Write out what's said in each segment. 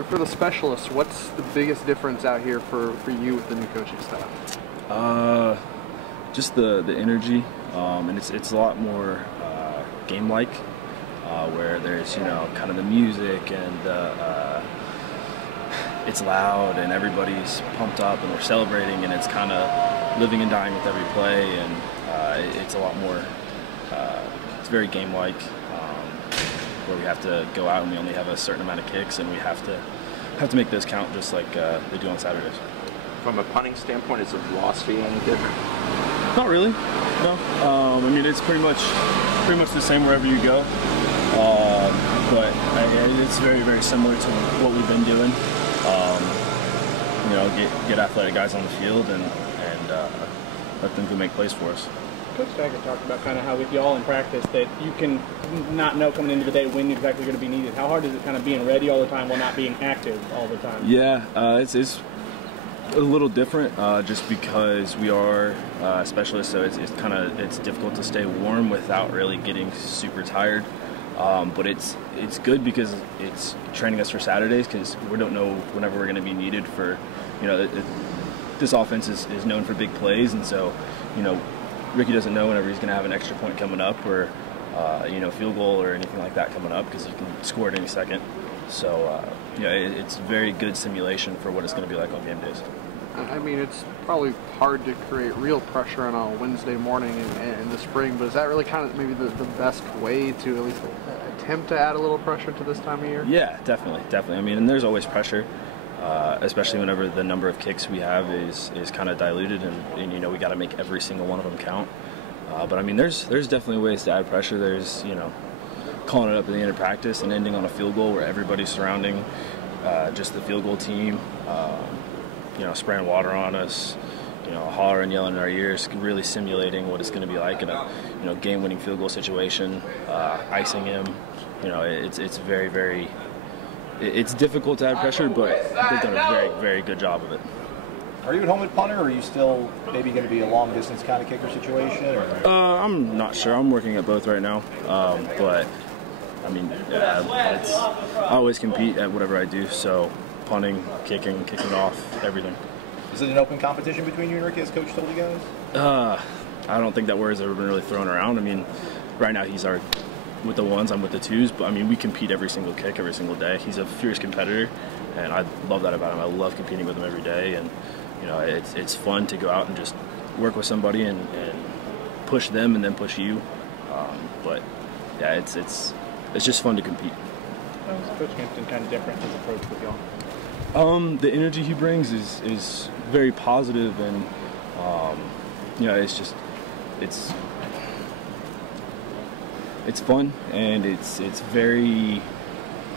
For the specialists, what's the biggest difference out here for you with the new coaching staff? Just the energy, and it's a lot more game-like, where there's kind of the music and it's loud and everybody's pumped up and we're celebrating, and it's kind of living and dying with every play, and it's a lot more. It's very game-like. Where we have to go out and we only have a certain amount of kicks, and we have to make those count just like they do on Saturdays. From a punting standpoint, is the velocity any different? Not really, no. I mean, it's pretty much the same wherever you go, but it's very, very similar to what we've been doing. Get athletic guys on the field and let them go make plays for us. Coach Taggart talked about kind of how with y'all in practice that you can not know coming into the day when exactly going to be needed. How hard is it kind of being ready all the time while not being active all the time? Yeah, it's a little different just because we are specialists, so it's difficult to stay warm without really getting super tired. But it's good because it's training us for Saturdays, because we don't know whenever we're going to be needed for, this offense is known for big plays, and so, Ricky doesn't know whenever he's going to have an extra point coming up or, field goal or anything like that coming up, because he can score at any second. So, it's very good simulation for what it's going to be like on game days. I mean, it's probably hard to create real pressure on a Wednesday morning in the spring, but is that really kind of maybe the best way to at least attempt to add a little pressure to this time of year? Yeah, definitely. I mean, and there's always pressure, especially whenever the number of kicks we have is kind of diluted, and we got to make every single one of them count. But I mean, there's definitely ways to add pressure. There's calling it up at the end of practice and ending on a field goal where everybody's surrounding just the field goal team. Spraying water on us, hollering, yelling in our ears, really simulating what it's going to be like in a game-winning field goal situation, icing him. It's very, very. It's difficult to add pressure, but they've done a very, very good job of it. Are you at home at punter, or are you still maybe going to be a long-distance kind of kicker situation? Or? I'm not sure. I'm working at both right now, but I mean, I always compete at whatever I do. So. Punting, kicking off, everything. Is it an open competition between you and Ricky, as Coach told you guys? I don't think that word's ever been really thrown around. I mean, right now he's with the ones, I'm with the twos, but I mean, we compete every single kick, every single day. He's a fierce competitor, and I love that about him. I love competing with him every day, and it's fun to go out and just work with somebody and push them and then push you. But yeah, it's just fun to compete. How is Coach Hampton kind of different his approach with y'all? The energy he brings is very positive, and it's fun, and it's very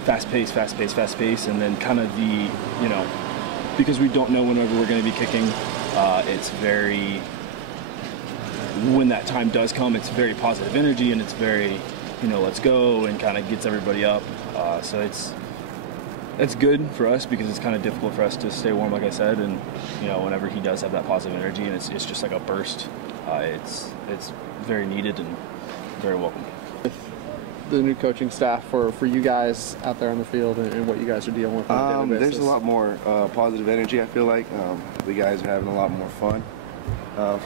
fast paced, and then kind of because we don't know whenever we're going to be kicking, it's very, when that time does come, it's very positive energy, and it's very let's go, and kind of gets everybody up. So it's good for us because it's kind of difficult for us to stay warm, like I said, and whenever he does have that positive energy and it's just like a burst, it's very needed and very welcome. The new coaching staff for you guys out there on the field and what you guys are dealing with on a daily basis? There's a lot more positive energy, I feel like. The guys are having a lot more fun.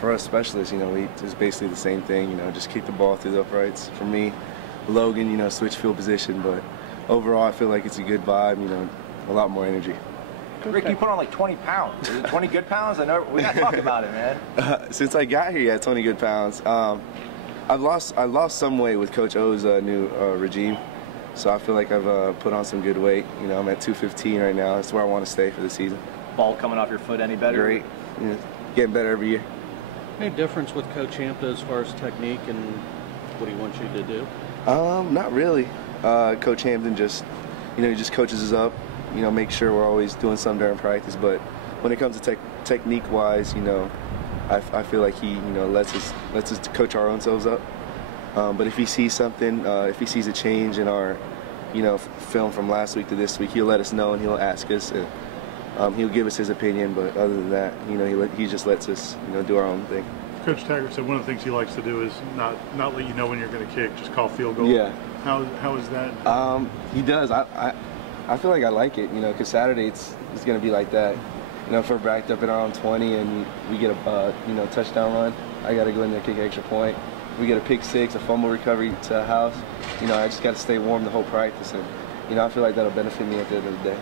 For us specialists, it's basically the same thing, just kick the ball through the uprights. For me, Logan, switch field position, but overall I feel like it's a good vibe, a lot more energy. Rick, you put on like 20 pounds. Is it 20 good pounds? We got to talk about it, man. Since I got here, 20 good pounds. I lost some weight with Coach O's new regime, so I feel like I've put on some good weight. I'm at 215 right now. That's where I want to stay for the season. Ball coming off your foot any better? Great. Getting better every year. Any difference with Coach Hampton as far as technique and what he wants you to do? Not really. Coach Hampton just, he just coaches us up. Make sure we're always doing something during practice. But when it comes to technique-wise, I feel like he, lets us coach our own selves up. But if he sees something, if he sees a change in our, film from last week to this week, he'll let us know and he'll ask us. And, he'll give us his opinion. But other than that, he just lets us, do our own thing. Coach Taggart said one of the things he likes to do is not let you know when you're going to kick, just call field goal. Yeah. How is that? He does. I I feel like I like it, you know, because Saturday it's going to be like that. You know, if we're backed up at our own 20 and we get a touchdown run, I got to go in there, kick an extra point. We get a pick six, a fumble recovery to the house. You know, I just got to stay warm the whole practice, and you know, I feel like that'll benefit me at the end of the day.